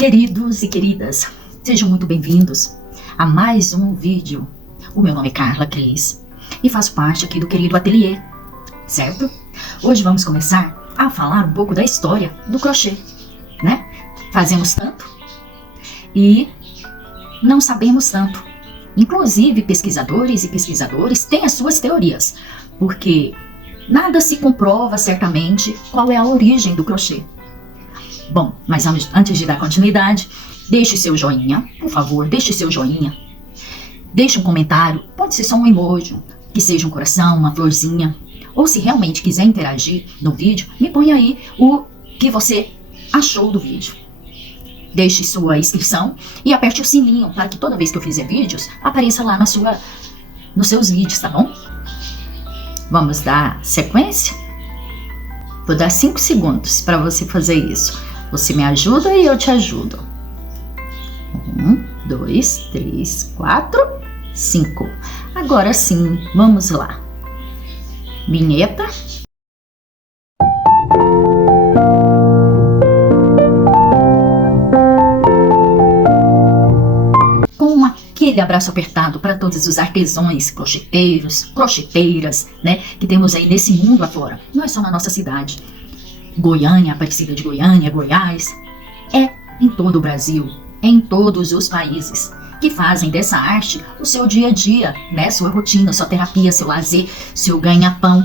Queridos e queridas, sejam muito bem-vindos a mais um vídeo. O meu nome é Carla Cris e faço parte aqui do querido ateliê, certo? Hoje vamos começar a falar um pouco da história do crochê, né? Fazemos tanto e não sabemos tanto. Inclusive, pesquisadores e pesquisadores têm as suas teorias, porque nada se comprova certamente qual é a origem do crochê. Bom, mas antes de dar continuidade, deixe seu joinha, por favor, deixe seu joinha. Deixe um comentário, pode ser só um emoji, que seja um coração, uma florzinha. Ou se realmente quiser interagir no vídeo, me põe aí o que você achou do vídeo. Deixe sua inscrição e aperte o sininho para que toda vez que eu fizer vídeos, apareça lá nos seus vídeos, tá bom? Vamos dar sequência? Vou dar 5 segundos para você fazer isso. Você me ajuda e eu te ajudo. 1, 2, 3, 4, 5. Agora sim, vamos lá. Vinheta. Com aquele abraço apertado para todos os artesãos, crocheteiros, crocheteiras, né, que temos aí nesse mundo afora. Não é só na nossa cidade. Goiânia, Aparecida de Goiânia, Goiás, é em todo o Brasil, em todos os países, que fazem dessa arte o seu dia a dia, né? Sua rotina, sua terapia, seu lazer, seu ganha-pão,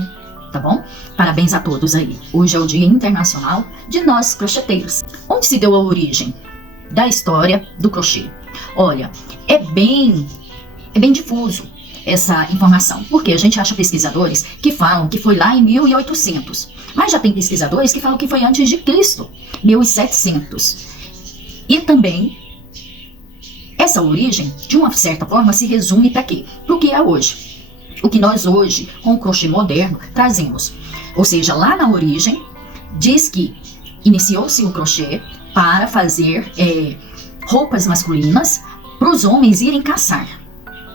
tá bom? Parabéns a todos aí. Hoje é o Dia Internacional de Nós Crocheteiros. Onde se deu a origem da história do crochê? Olha, é bem difuso essa informação, porque a gente acha pesquisadores que falam que foi lá em 1800, mas já tem pesquisadores que falam que foi antes de Cristo, 1700. E também essa origem, de uma certa forma, se resume para quê? Para o que é hoje. O que nós hoje, com o crochê moderno, trazemos. Ou seja, lá na origem, diz que iniciou-se o crochê para fazer roupas masculinas para os homens irem caçar.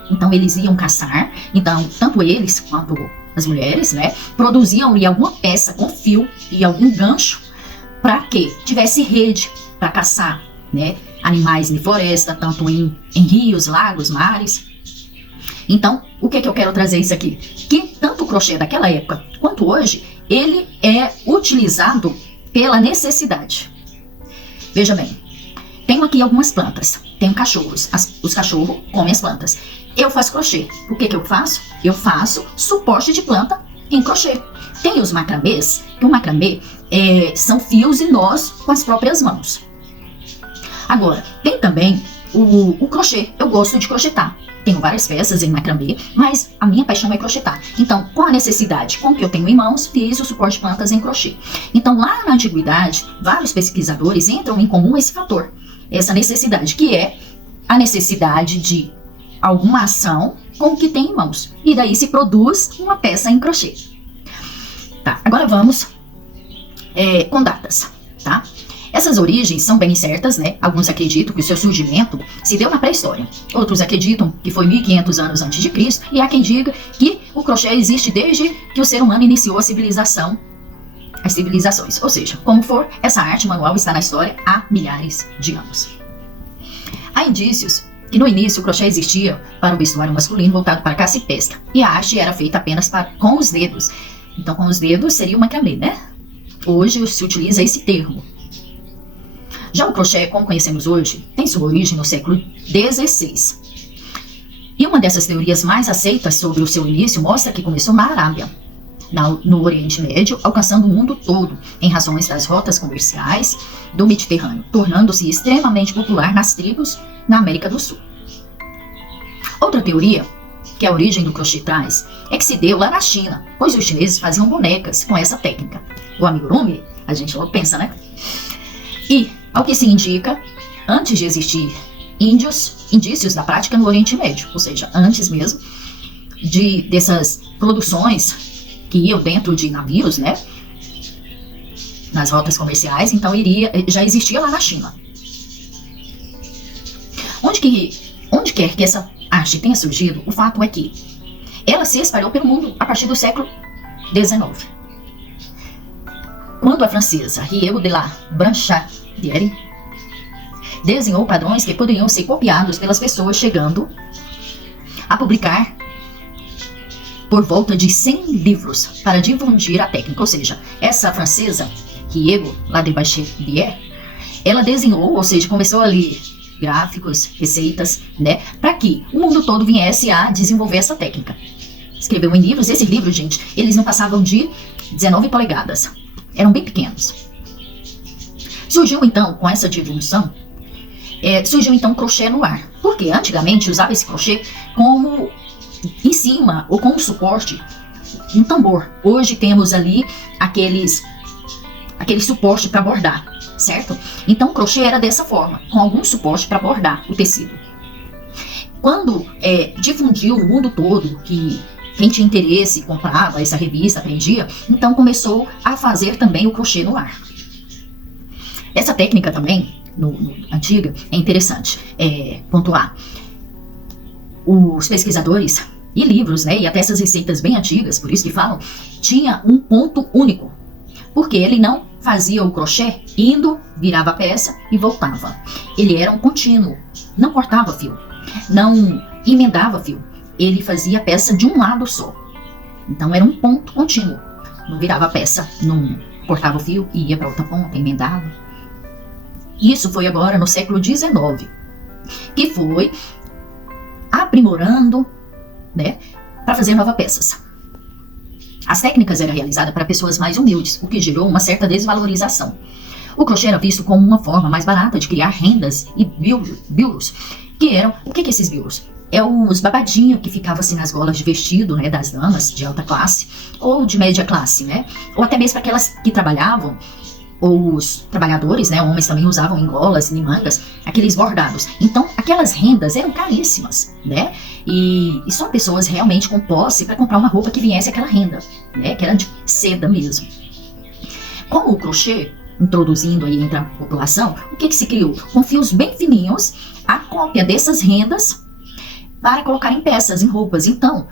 Então eles iam caçar, então tanto eles quanto as mulheres, né, produziam ali alguma peça com fio e algum gancho para que tivesse rede para caçar, né, animais de floresta, tanto em rios, lagos, mares. Então, o que eu quero trazer isso aqui? Que tanto o crochê daquela época quanto hoje, ele é utilizado pela necessidade. Veja bem, tenho aqui algumas plantas, tenho cachorros, os cachorros comem as plantas. Eu faço crochê. O que eu faço? Eu faço suporte de planta em crochê. Tem os macramês, que o macramê são fios e nós com as próprias mãos. Agora, tem também o crochê. Eu gosto de crochetar. Tenho várias peças em macramê, mas a minha paixão é crochetar. Então, com a necessidade com que eu tenho em mãos, fiz o suporte de plantas em crochê. Então, lá na antiguidade, vários pesquisadores entram em comum esse fator, essa necessidade, que é a necessidade de alguma ação com o que tem em mãos. E daí se produz uma peça em crochê. Tá, agora vamos com datas, tá? Essas origens são bem certas, né? Alguns acreditam que o seu surgimento se deu na pré-história. Outros acreditam que foi 1500 anos antes de Cristo. E há quem diga que o crochê existe desde que o ser humano iniciou a civilização, as civilizações. Ou seja, como for, essa arte manual está na história há milhares de anos. Há indícios que no início o crochê existia para o vestuário masculino voltado para caça e pesca. E a arte era feita apenas com os dedos. Então, com os dedos seria o macramê, né? Hoje se utiliza esse termo. Já o crochê, como conhecemos hoje, tem sua origem no século XVI. E uma dessas teorias mais aceitas sobre o seu início mostra que começou na Arábia, no Oriente Médio, alcançando o mundo todo, em razão das rotas comerciais do Mediterrâneo, tornando-se extremamente popular nas tribos na América do Sul. Outra teoria, que a origem do crochê traz, é que se deu lá na China, pois os chineses faziam bonecas com essa técnica. O amigurumi, a gente logo pensa, né? E, ao que se indica, antes de existir indícios da prática no Oriente Médio, ou seja, antes mesmo dessas produções que iam dentro de navios, né, nas rotas comerciais, então já existia lá na China. Onde quer que essa arte tenha surgido, o fato é que ela se espalhou pelo mundo a partir do século XIX. Quando a francesa Rieu de la Branchadière desenhou padrões que poderiam ser copiados pelas pessoas, chegando a publicar por volta de 100 livros para difundir a técnica. Ou seja, essa francesa, Riego Ladebachelier, ela desenhou, ou seja, começou ali gráficos, receitas, né, para que o mundo todo viesse a desenvolver essa técnica. Escreveu em livros. Esses livros, gente, eles não passavam de 19 polegadas, eram bem pequenos. Surgiu então, com essa divulgação, surgiu então o crochê no ar. Porque antigamente usava esse crochê como em cima ou como suporte um tambor. Hoje temos ali aquele suporte para bordar, certo? Então o crochê era dessa forma, com algum suporte para bordar o tecido. Quando difundiu o mundo todo, que quem tinha interesse comprava essa revista, aprendia, então começou a fazer também o crochê no ar. Essa técnica também, antiga, é interessante pontuar. Os pesquisadores e livros, né, e até essas receitas bem antigas, por isso que falam, tinha um ponto único. Porque ele não fazia o crochê indo, virava a peça e voltava. Ele era um contínuo, não cortava fio, não emendava fio. Ele fazia a peça de um lado só. Então era um ponto contínuo. Não virava a peça, não cortava o fio e ia para outra ponta, emendava. Isso foi agora no século XIX, que foi aprimorando, né, para fazer novas peças. As técnicas eram realizadas para pessoas mais humildes, o que gerou uma certa desvalorização. O crochê era visto como uma forma mais barata de criar rendas e bilos, que eram, o que esses bilos? É os babadinhos que ficavam assim nas golas de vestido, né, das damas de alta classe ou de média classe, né, ou até mesmo para aquelas que trabalhavam. Os trabalhadores, né, homens também usavam em golas, em mangas, aqueles bordados. Então, aquelas rendas eram caríssimas, né? E só pessoas realmente com posse para comprar uma roupa que viesse aquela renda, né? Que era de seda mesmo. Com o crochê, introduzindo aí entre a população, o que se criou? Com fios bem fininhos, a cópia dessas rendas para colocar em peças, em roupas. Então,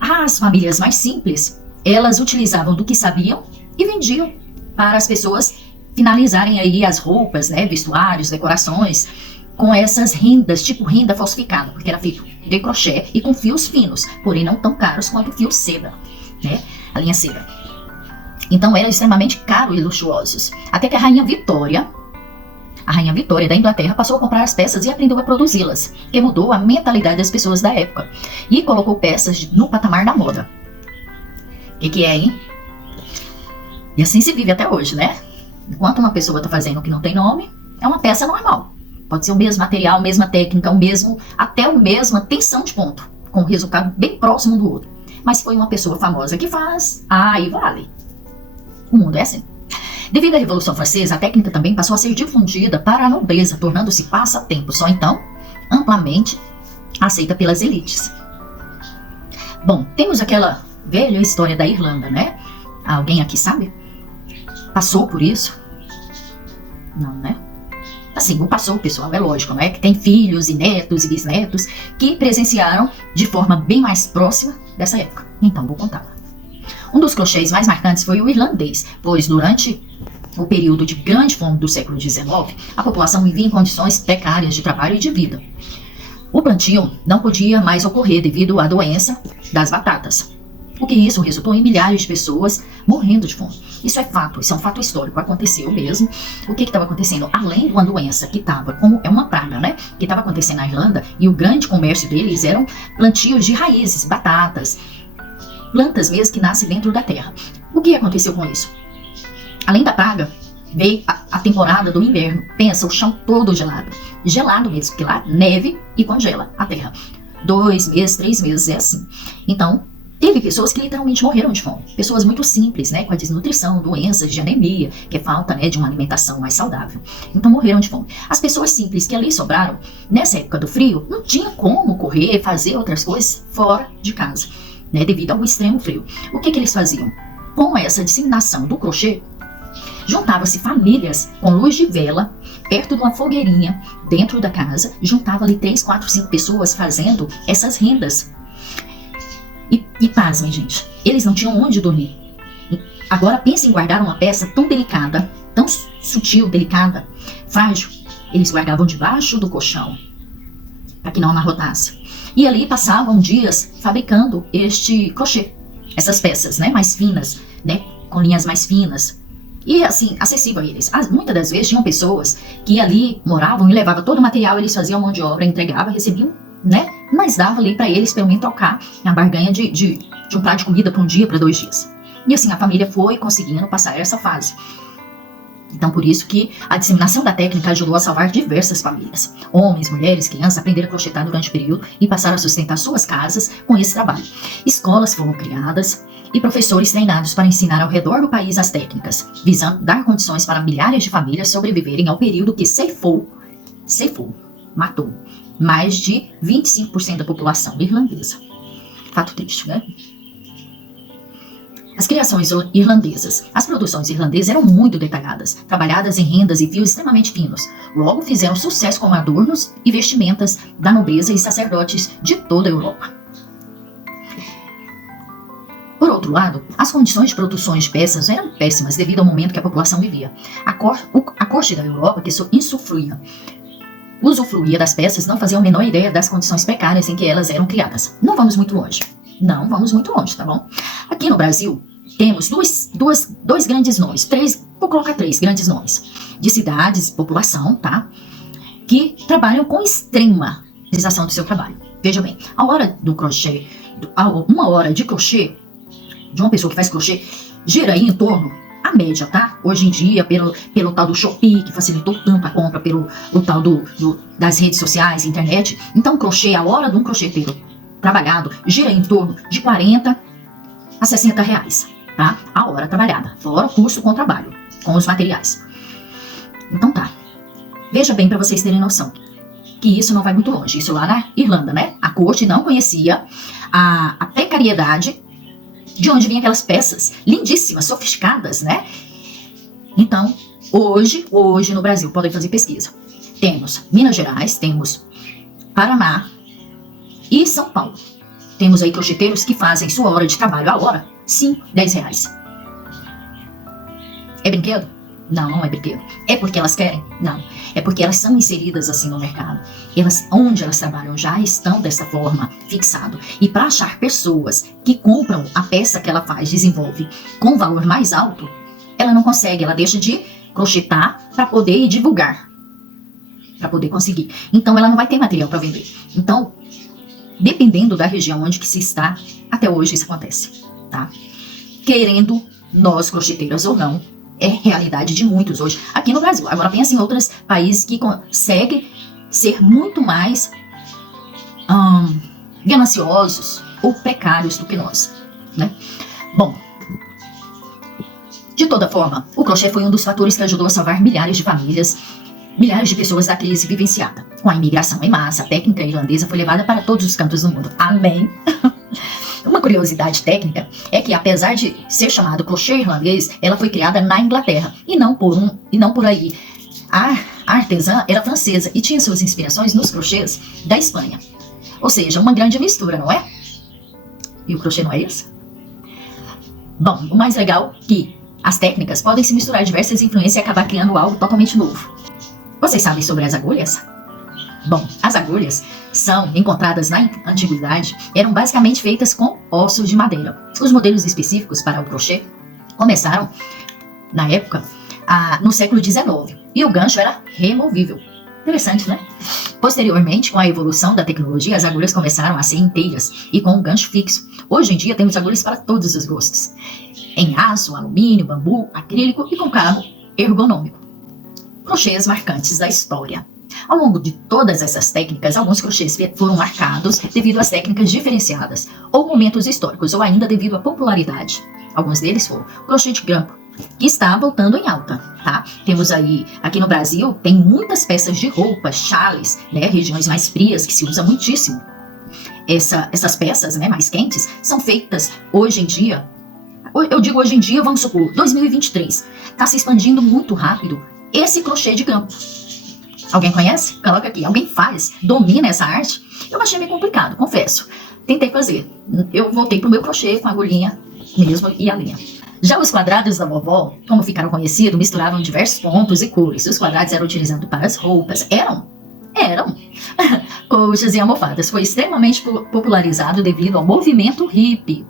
as famílias mais simples, elas utilizavam do que sabiam e vendiam para as pessoas finalizarem aí as roupas, né, vestuários, decorações, com essas rendas, tipo renda falsificada, porque era feito de crochê e com fios finos, porém não tão caros quanto o fio seda, né, a linha seda. Então eram extremamente caros e luxuosos, até que a Rainha Vitória da Inglaterra passou a comprar as peças e aprendeu a produzi-las, que mudou a mentalidade das pessoas da época e colocou peças no patamar da moda. O que é, hein? E assim se vive até hoje, né? Enquanto uma pessoa está fazendo o que não tem nome, é uma peça normal. Pode ser o mesmo material, mesma técnica, até a mesma tensão de ponto, com um resultado bem próximo do outro. Mas se foi uma pessoa famosa que faz, aí vale. O mundo é assim. Devido à Revolução Francesa, a técnica também passou a ser difundida para a nobreza, tornando-se passatempo, só então amplamente aceita pelas elites. Bom, temos aquela velha história da Irlanda, né? Alguém aqui sabe? Passou por isso? Não, né? Assim, passou, pessoal, é lógico, né? Que tem filhos e netos e bisnetos que presenciaram de forma bem mais próxima dessa época. Então, vou contar. Um dos crochês mais marcantes foi o irlandês, pois durante o período de grande fome do século XIX, a população vivia em condições precárias de trabalho e de vida. O plantio não podia mais ocorrer devido à doença das batatas. O que isso resultou em milhares de pessoas morrendo de fome. Isso é fato, isso é um fato histórico, aconteceu mesmo. O que estava acontecendo? Além de uma doença que estava, como é uma praga, né? Que estava acontecendo na Irlanda, e o grande comércio deles eram plantios de raízes, batatas, plantas mesmo que nascem dentro da terra. O que aconteceu com isso? Além da praga, veio a temporada do inverno. Pensa, o chão todo gelado. Gelado mesmo, porque lá neve e congela a terra. 2 meses, 3 meses, é assim. Então, teve pessoas que literalmente morreram de fome. Pessoas muito simples, né, com a desnutrição, doenças de anemia, que é falta, né, de uma alimentação mais saudável. Então morreram de fome. As pessoas simples que ali sobraram, nessa época do frio, não tinha como correr, fazer outras coisas fora de casa, né, devido ao extremo frio. O que eles faziam? Com essa disseminação do crochê, juntava-se famílias com luz de vela, perto de uma fogueirinha, dentro da casa, juntava ali 3, 4, 5 pessoas fazendo essas rendas. E pasmem, gente, eles não tinham onde dormir. Agora pense em guardar uma peça tão delicada, tão sutil, delicada, frágil, eles guardavam debaixo do colchão, para que não amarrotasse. E ali passavam dias fabricando este crochê, essas peças, né, mais finas, né, com linhas mais finas. E assim, acessível a eles. Muitas das vezes tinham pessoas que ali moravam e levavam todo o material, eles faziam mão de obra, entregavam, recebiam, né, mas dava ali para eles, pelo menos, trocar a barganha de um prato de comida para um dia, para 2 dias. E assim, a família foi conseguindo passar essa fase. Então, por isso que a disseminação da técnica ajudou a salvar diversas famílias. Homens, mulheres, crianças aprenderam a crochetar durante o período e passaram a sustentar suas casas com esse trabalho. Escolas foram criadas e professores treinados para ensinar ao redor do país as técnicas, visando dar condições para milhares de famílias sobreviverem ao período que matou mais de 25% da população irlandesa. Fato triste, né? As criações irlandesas. As produções irlandesas eram muito detalhadas, trabalhadas em rendas e fios extremamente finos. Logo fizeram sucesso como adornos e vestimentas da nobreza e sacerdotes de toda a Europa. Por outro lado, as condições de produções de peças eram péssimas devido ao momento que a população vivia. A corte da Europa, que usufruía das peças, não fazia a menor ideia das condições precárias em que elas eram criadas. Não vamos muito longe. Não vamos muito longe, tá bom? Aqui no Brasil, temos dois grandes nomes, vou colocar 3 grandes nomes, de cidades, população, tá? Que trabalham com extrema realização do seu trabalho. Veja bem, a hora do crochê, 1 hora de crochê, de uma pessoa que faz crochê, gira aí em torno, a média, tá? Hoje em dia, pelo tal do Shopee, que facilitou tanto a compra, pelo tal das redes sociais, internet. Então, crochê, a hora de um crocheteiro trabalhado, gira em torno de 40 a 60 reais, tá? A hora trabalhada, fora o custo com o trabalho, com os materiais. Então tá. Veja bem para vocês terem noção que isso não vai muito longe. Isso lá na Irlanda, né? A corte não conhecia a precariedade de onde vinham aquelas peças lindíssimas, sofisticadas, né? Então, hoje no Brasil, podem fazer pesquisa. Temos Minas Gerais, temos Paraná e São Paulo. Temos aí crocheteiros que fazem sua hora de trabalho, a hora, 5, 10 reais. É brinquedo? Não, não é brinquedo. É porque elas querem? Não. É porque elas são inseridas assim no mercado. Onde elas trabalham já estão dessa forma, fixado. E para achar pessoas que compram a peça que ela faz, desenvolve, com um valor mais alto, ela não consegue, ela deixa de crochetar para poder divulgar, para poder conseguir. Então ela não vai ter material para vender. Então, dependendo da região onde que se está, até hoje isso acontece, tá? Querendo nós crocheteiras ou não, é realidade de muitos hoje, aqui no Brasil. Agora pensa em outros países que conseguem ser muito mais gananciosos ou precários do que nós, né? Bom, de toda forma, o crochê foi um dos fatores que ajudou a salvar milhares de famílias, milhares de pessoas da crise vivenciada. Com a imigração em massa, a técnica irlandesa foi levada para todos os cantos do mundo. Amém! Uma curiosidade técnica é que, apesar de ser chamado crochê irlandês, ela foi criada na Inglaterra e não por aí. A artesã era francesa e tinha suas inspirações nos crochês da Espanha. Ou seja, uma grande mistura, não é? E o crochê não é isso? Bom, o mais legal é que as técnicas podem se misturar diversas influências e acabar criando algo totalmente novo. Vocês sabem sobre as agulhas? Bom, as agulhas são encontradas na antiguidade, eram basicamente feitas com ossos de madeira. Os modelos específicos para o crochê começaram, na época, no século XIX, e o gancho era removível. Interessante, né? Posteriormente, com a evolução da tecnologia, as agulhas começaram a ser inteiras e com um gancho fixo. Hoje em dia, temos agulhas para todos os gostos, em aço, alumínio, bambu, acrílico e com cabo ergonômico. Crochês marcantes da história. Ao longo de todas essas técnicas, alguns crochês foram marcados devido às técnicas diferenciadas, ou momentos históricos, ou ainda devido à popularidade. Alguns deles foram o crochê de grampo, que está voltando em alta, tá? Temos aí, aqui no Brasil, tem muitas peças de roupas, chales, né, regiões mais frias, que se usa muitíssimo. Essas peças, né, mais quentes, são feitas hoje em dia, eu digo hoje em dia, vamos supor, 2023, está se expandindo muito rápido esse crochê de grampo. Alguém conhece? Coloca aqui. Alguém faz? Domina essa arte? Eu achei meio complicado, confesso. Tentei fazer. Eu voltei pro meu crochê com a agulhinha mesmo e a linha. Já os quadrados da vovó, como ficaram conhecidos, misturavam diversos pontos e cores. Os quadrados eram utilizados para as roupas. Eram colchas e almofadas. Foi extremamente popularizado devido ao movimento hippie.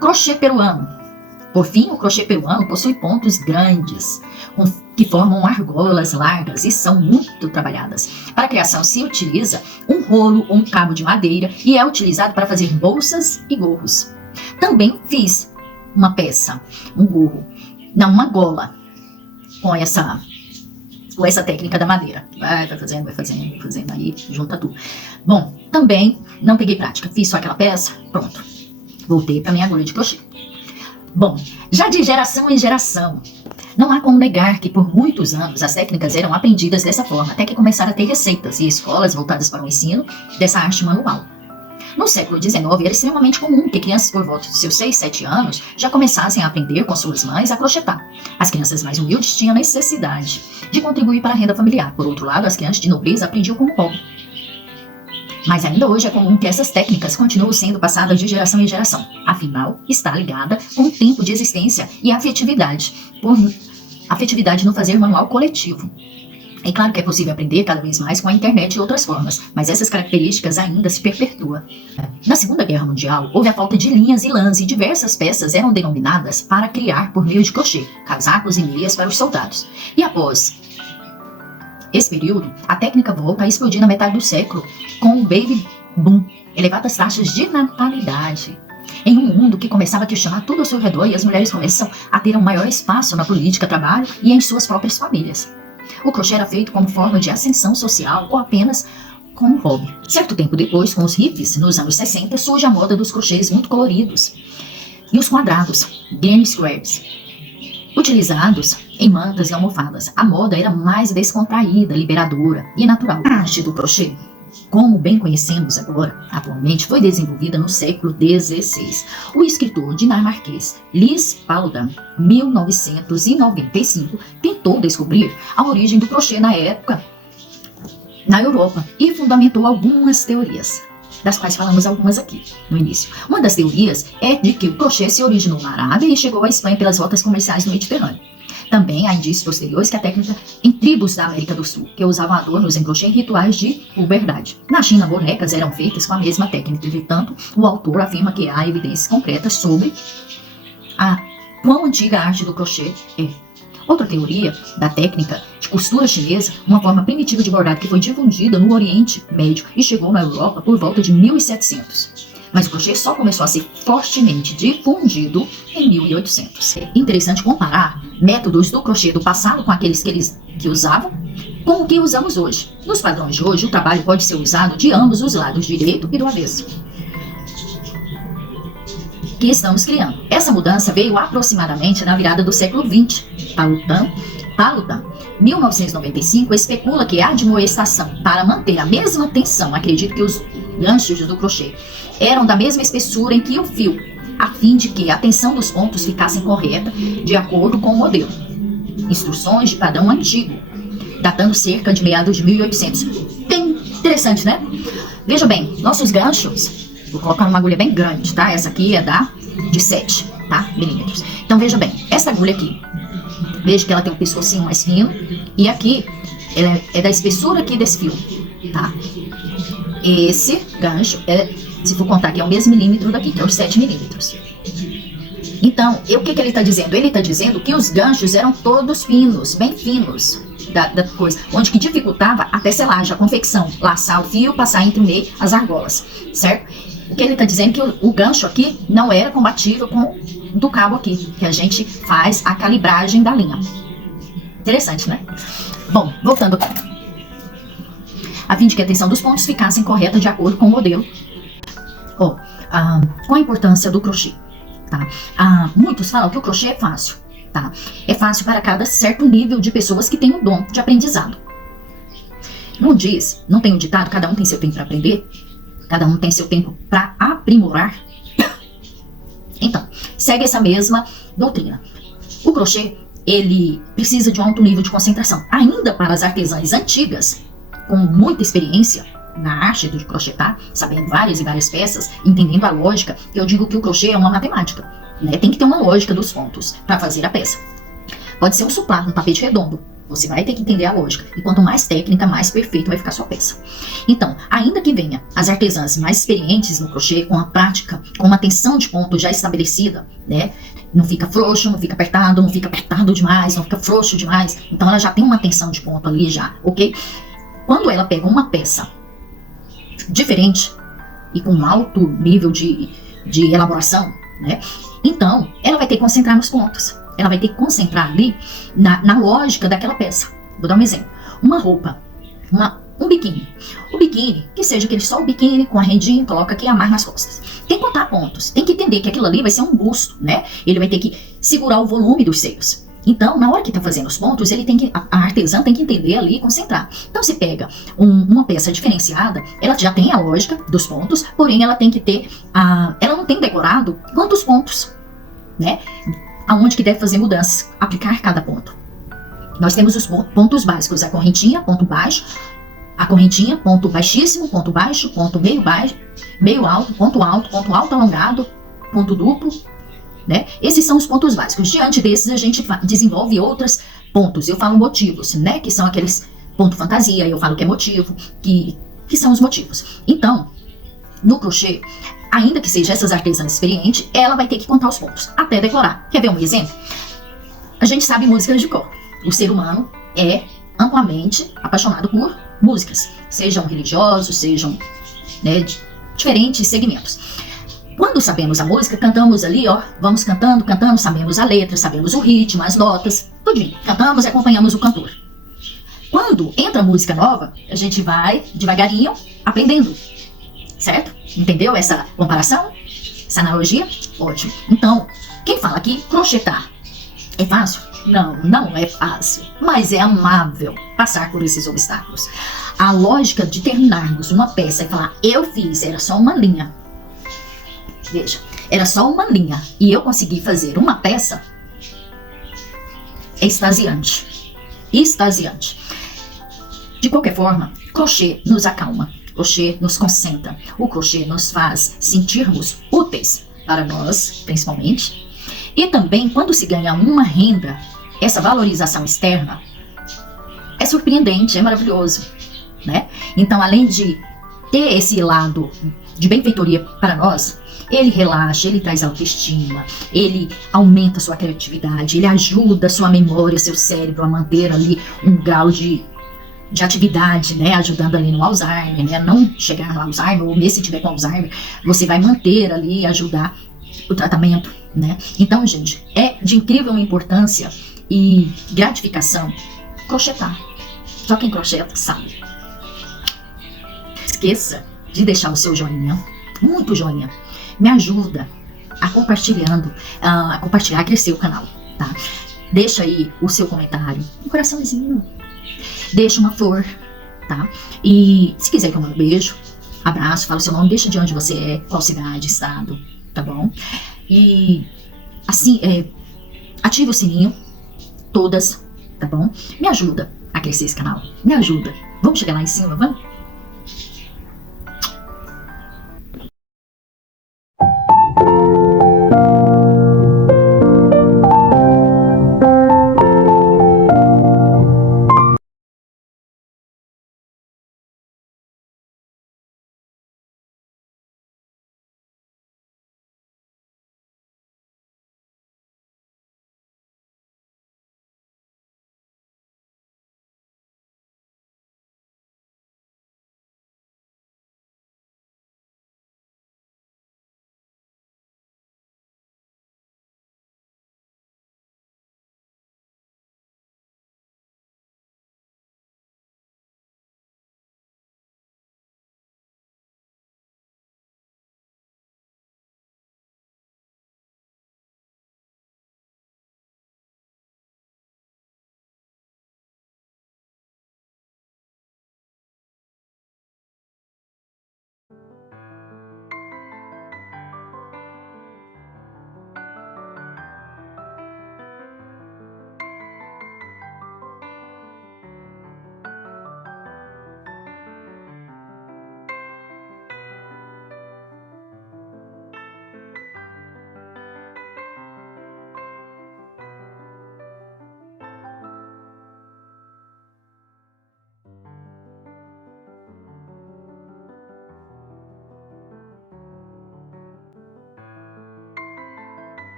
Crochê peruano. Por fim, o crochê peruano possui pontos grandes, que formam argolas largas e são muito trabalhadas. Para a criação se utiliza um rolo ou um cabo de madeira e é utilizado para fazer bolsas e gorros. Também fiz uma peça, um gorro, não, uma gola, com essa técnica da madeira. Vai fazendo, aí junta tudo. Bom, também não peguei prática, fiz só aquela peça, pronto. Voltei para minha agulha de crochê. Bom, já de geração em geração, não há como negar que por muitos anos as técnicas eram aprendidas dessa forma, até que começaram a ter receitas e escolas voltadas para o ensino dessa arte manual. No século XIX era extremamente comum que crianças por volta de seus 6, 7 anos já começassem a aprender com suas mães a crochetar. As crianças mais humildes tinham necessidade de contribuir para a renda familiar. Por outro lado, as crianças de nobreza aprendiam como hobby. Mas ainda hoje é comum que essas técnicas continuem sendo passadas de geração em geração. Afinal, está ligada com o tempo de existência e a afetividade no fazer manual coletivo. É claro que é possível aprender cada vez mais com a internet e outras formas, mas essas características ainda se perpetuam. Na Segunda Guerra Mundial, houve a falta de linhas e lãs e diversas peças eram denominadas para criar por meio de crochê, casacos e meias para os soldados. E após esse período, a técnica volta a explodir na metade do século com o baby boom, elevadas taxas de natalidade. Em um mundo que começava a questionar tudo ao seu redor e as mulheres começam a ter um maior espaço na política, trabalho e em suas próprias famílias. O crochê era feito como forma de ascensão social ou apenas como hobby. Certo tempo depois, com os hippies, nos anos 60, surge a moda dos crochês muito coloridos e os quadrados, granny squares, utilizados em mantas e almofadas. A moda era mais descontraída, liberadora e natural. A arte do crochê, como bem conhecemos agora, atualmente, foi desenvolvida no século XVI. O escritor dinamarquês Lis Paludan, 1995, tentou descobrir a origem do crochê na época na Europa e fundamentou algumas teorias, das quais falamos algumas aqui no início. Uma das teorias é de que o crochê se originou na Arábia e chegou à Espanha pelas rotas comerciais do Mediterrâneo. Também há indícios posteriores que a técnica em tribos da América do Sul, que usavam adornos em crochê em rituais de puberdade. Na China, bonecas eram feitas com a mesma técnica, entretanto, o autor afirma que há evidências concretas sobre a quão antiga a arte do crochê é. Outra teoria da técnica de costura chinesa, uma forma primitiva de bordado que foi difundida no Oriente Médio e chegou na Europa por volta de 1700. Mas o crochê só começou a ser fortemente difundido em 1800. É interessante comparar métodos do crochê do passado com aqueles que usavam com o que usamos hoje. Nos padrões de hoje, o trabalho pode ser usado de ambos os lados, direito e do avesso, que estamos criando. Essa mudança veio aproximadamente na virada do século XX. Paludan, 1995, especula que a admoestação para manter a mesma tensão. Acredito que os ganchos do crochê eram da mesma espessura em que o fio, a fim de que a tensão dos pontos ficasse correta de acordo com o modelo. Instruções de padrão antigo, datando cerca de meados de 1800. Bem interessante, né? Veja bem, nossos ganchos, vou colocar uma agulha bem grande, tá? Essa aqui é de 7, tá? milímetros. Então veja bem, essa agulha aqui, veja que ela tem um pescocinho mais fino e aqui ela é da espessura aqui desse fio, tá? Esse gancho se for contar aqui, é o mesmo milímetro daqui, que é os 7 milímetros. Então, o que ele está dizendo? Ele está dizendo que os ganchos eram todos finos, bem finos, da coisa, onde que dificultava a tecelagem, a confecção, laçar o fio, passar entre o meio as argolas, certo? O que ele está dizendo é que o gancho aqui não era compatível com o do cabo aqui, que a gente faz a calibragem da linha. Interessante, né? Bom, voltando aqui. A fim de que a tensão dos pontos ficasse correta de acordo com o modelo. Qual a importância do crochê? Tá? Muitos falam que o crochê é fácil. Tá? É fácil para cada certo nível de pessoas que têm o dom de aprendizado. Não tem um ditado, cada um tem seu tempo para aprender? Cada um tem seu tempo para aprimorar? Então, segue essa mesma doutrina. O crochê, ele precisa de um alto nível de concentração. Ainda para as artesãs antigas, com muita experiência, na arte de crochetar, sabendo várias e várias peças, entendendo a lógica, eu digo que o crochê é uma matemática, né? Tem que ter uma lógica dos pontos para fazer a peça. Pode ser um suplá, um tapete redondo. Você vai ter que entender a lógica. E quanto mais técnica, mais perfeito vai ficar a sua peça. Então, ainda que venha as artesãs mais experientes no crochê, com a prática, com uma tensão de ponto já estabelecida, né? Não fica frouxo, não fica apertado demais, não fica frouxo demais. Então, ela já tem uma tensão de ponto ali já, ok? Quando ela pega uma peça diferente e com um alto nível de elaboração, né? Então, ela vai ter que concentrar nos pontos. Ela vai ter que concentrar ali na lógica daquela peça. Vou dar um exemplo. Uma roupa, um biquíni. O biquíni, que seja só o biquíni com a rendinha, coloca aqui e amarra nas costas. Tem que contar pontos. Tem que entender que aquilo ali vai ser um busto, né? Ele vai ter que segurar o volume dos seios. Então, na hora que tá fazendo os pontos, a artesã tem que entender ali e concentrar. Então, você pega uma peça diferenciada, ela já tem a lógica dos pontos, porém ela tem que ter ela não tem decorado quantos pontos, né? Aonde que deve fazer mudanças, aplicar cada ponto. Nós temos os pontos básicos, a correntinha, ponto baixo, a correntinha, ponto baixíssimo, ponto baixo, ponto meio baixo, meio alto, ponto alto alongado, ponto duplo, né? Esses são os pontos básicos. Diante desses, a gente desenvolve outros pontos. Eu falo motivos, né? Que são aqueles ponto fantasia, eu falo que é motivo, que são os motivos. Então, no crochê, ainda que seja essas artesãs experientes, ela vai ter que contar os pontos, até decorar. Quer ver um exemplo? A gente sabe músicas de cor. O ser humano é amplamente apaixonado por músicas, sejam religiosos, sejam, né, de diferentes segmentos. Quando sabemos a música, cantamos ali, ó, vamos cantando, sabemos a letra, sabemos o ritmo, as notas, tudinho. Cantamos e acompanhamos o cantor. Quando entra música nova, a gente vai devagarinho aprendendo, certo? Entendeu essa comparação? Essa analogia? Ótimo. Então, quem fala aqui, crochetar é fácil? Não, não é fácil, mas é amável passar por esses obstáculos. A lógica de terminarmos uma peça e falar, eu fiz, era só uma linha. Veja, era só uma linha e eu consegui fazer uma peça, é extasiante. Extasiante. De qualquer forma, crochê nos acalma. Crochê nos concentra. O crochê nos faz sentirmos úteis para nós, principalmente. E também, quando se ganha uma renda, essa valorização externa é surpreendente, é maravilhoso, né? Então, além de ter esse lado de benfeitoria para nós, ele relaxa, ele traz autoestima, ele aumenta sua criatividade, ele ajuda sua memória, seu cérebro a manter ali um grau de atividade, né, ajudando ali no Alzheimer, né, não chegar no Alzheimer, ou mesmo se tiver com Alzheimer, você vai manter ali, ajudar o tratamento, né. Então, gente, é de incrível importância e gratificação crochetar. Só quem croceta sabe. Esqueça de deixar o seu joinha, muito joinha, me ajuda a compartilhar, a crescer o canal, tá? Deixa aí o seu comentário, um coraçãozinho. Deixa uma flor, tá? E se quiser que eu mande um beijo, abraço, fala o seu nome, deixa de onde você é, qual cidade, estado, tá bom? E assim, ativa o sininho, todas, tá bom? Me ajuda a crescer esse canal, me ajuda. Vamos chegar lá em cima, vamos?